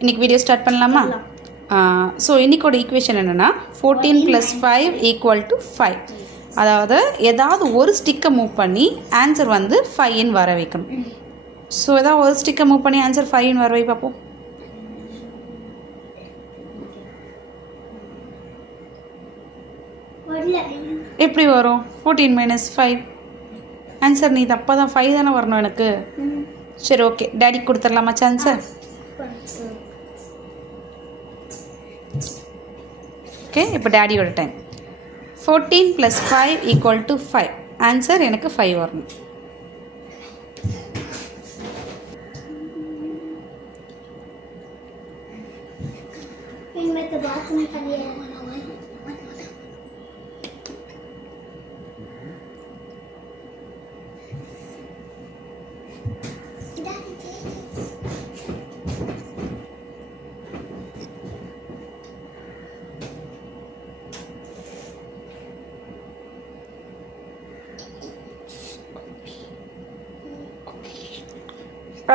இன்றைக்கி video start பண்ணலாமா? So இன்றைக்கோட equation என்னென்னா 14 + 5 = 5. அதாவது ஏதாவது ஒரு ஸ்டிக்கை மூவ் பண்ணி ஆன்சர் வந்து 5ன்னு வர வைக்கணும். ஸோ ஏதாவது ஒரு ஸ்டிக்கை மூவ் பண்ணி ஆன்சர் 5ன்னு வர வை பார்ப்போம். எப்படி வரும்? 14 - 5 ஆன்சர் நீ தப்பாக தான் 5 தானே வரணும் எனக்கு. சரி, ஓகே, டேடிக்கு கொடுத்துடலாமா சான்ஸர்? ஓகே, இப்போ டேடியோட டைம். 14 + 5 = 5. ஆன்சர் எனக்கு 5 வரணும்.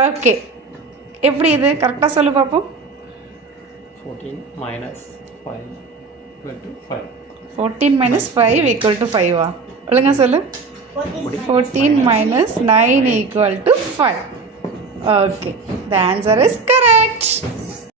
ஓகே, எப்படி இது கரெக்டாக சொல்லு பார்ப்போம். 14 - 5 = 5. 14 - 5 = 5வா? ஒழுங்கா சொல்லு. 14 - 9 = 5. Okay, the answer is correct.